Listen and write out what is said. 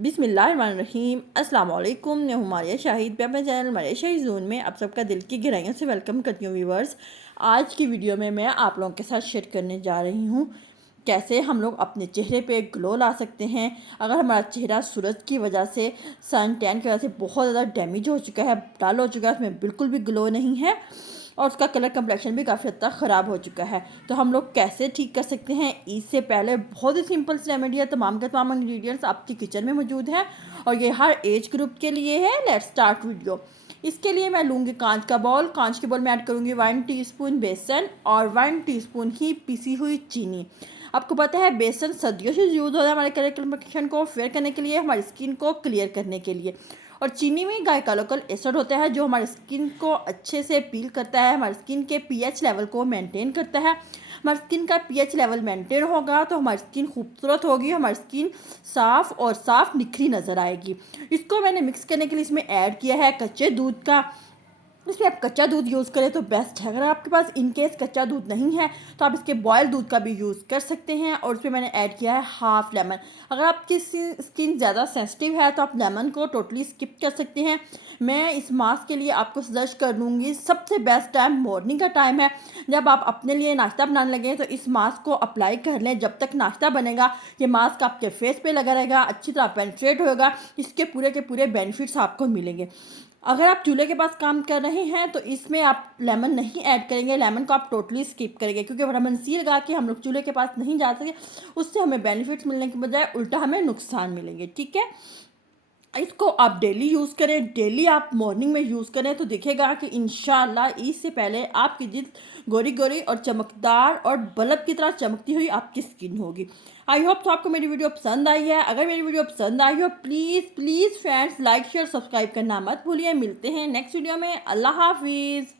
बिस्मिल्लाहिर्रहमानिर्रहीम अस्सलाम वालेकुम। मैं हूँ मारिया शाहिद। मैं अपने चैनल मारिया शाहिद ज़ोन में आप सबका दिल की गहराइयों से वेलकम करती हूँ। व्यूवर्स, आज की वीडियो में मैं आप लोगों के साथ शेयर करने जा रही हूँ कैसे हम लोग अपने चेहरे पे ग्लो ला सकते हैं। अगर हमारा चेहरा सूरज की वजह से, सन टैन की वजह से बहुत ज़्यादा डैमेज हो चुका है, डल हो चुका है, उसमें बिल्कुल भी ग्लो नहीं है और उसका कलर कंप्लेक्शन भी काफ़ी हद तक ख़राब हो चुका है, तो हम लोग कैसे ठीक कर सकते हैं। इससे पहले बहुत ही सिंपल सी रेमेडी है। तमाम के तमाम इंग्रेडिएंट्स आपकी किचन में मौजूद हैं और ये हर एज ग्रुप के लिए है। Let's start video. इसके लिए मैं लूँगी कांच का बाउल। कांच के बाउल में ऐड करूँगी 1 टीस्पून बेसन और 1 टीस्पून ही पिसी हुई चीनी। आपको पता है बेसन सदियों से यूज़ हो रहा है हमारे कलर कंप्लेक्शन को फेयर करने के लिए, हमारी स्किन को क्लियर करने के लिए। और चीनी में ग्लाइकोलिक एसिड होता है जो हमारी स्किन को अच्छे से पील करता है, हमारी स्किन के पीएच लेवल को मेंटेन करता है। हमारी स्किन का पीएच लेवल मेंटेन होगा तो हमारी स्किन खूबसूरत होगी, हमारी स्किन साफ़ निखरी नज़र आएगी। इसको मैंने मिक्स करने के लिए इसमें ऐड किया है कच्चे दूध का। इसमें आप कच्चा दूध यूज़ करें तो बेस्ट है। अगर आपके पास इनकेस कच्चा दूध नहीं है तो आप इसके बॉयल दूध का भी यूज़ कर सकते हैं। और उसमें मैंने ऐड किया है हाफ़ लेमन। अगर आपकी स्किन ज़्यादा सेंसिटिव है तो आप लेमन को टोटली स्किप कर सकते हैं। मैं इस मास्क के लिए आपको सजेस्ट कर दूँगी, सबसे बेस्ट टाइम मॉर्निंग का टाइम है। जब आप अपने लिए नाश्ता बनाने लगे तो इस मास्क को अप्लाई कर लें। जब तक नाश्ता बनेगा ये मास्क आपके फेस पे लगा रहेगा, अच्छी तरह पेनिट्रेट होगा, इसके पूरे के पूरे बेनिफिट्स आपको मिलेंगे। अगर आप चूल्हे के पास काम कर रहे हैं तो इसमें आप लेमन नहीं ऐड करेंगे, लेमन को आप टोटली स्किप करेंगे, क्योंकि विटामिन सी लगा के हम लोग चूल्हे के पास नहीं जा सकते। उससे हमें बेनिफिट्स मिलने के बजाय उल्टा हमें नुकसान मिलेंगे। ठीक है, इसको आप डेली यूज़ करें, डेली आप मॉर्निंग में यूज़ करें तो दिखेगा कि इंशाल्लाह ईद से पहले आपकी जिल्द गोरी गोरी और चमकदार और बल्ब की तरह चमकती हुई आपकी स्किन होगी। आई होप तो आपको मेरी वीडियो पसंद आई है। अगर मेरी वीडियो पसंद आई हो please friends like share subscribe करना मत भूलिए। मिलते हैं नेक्स्ट वीडियो में। अल्लाह हाफिज़।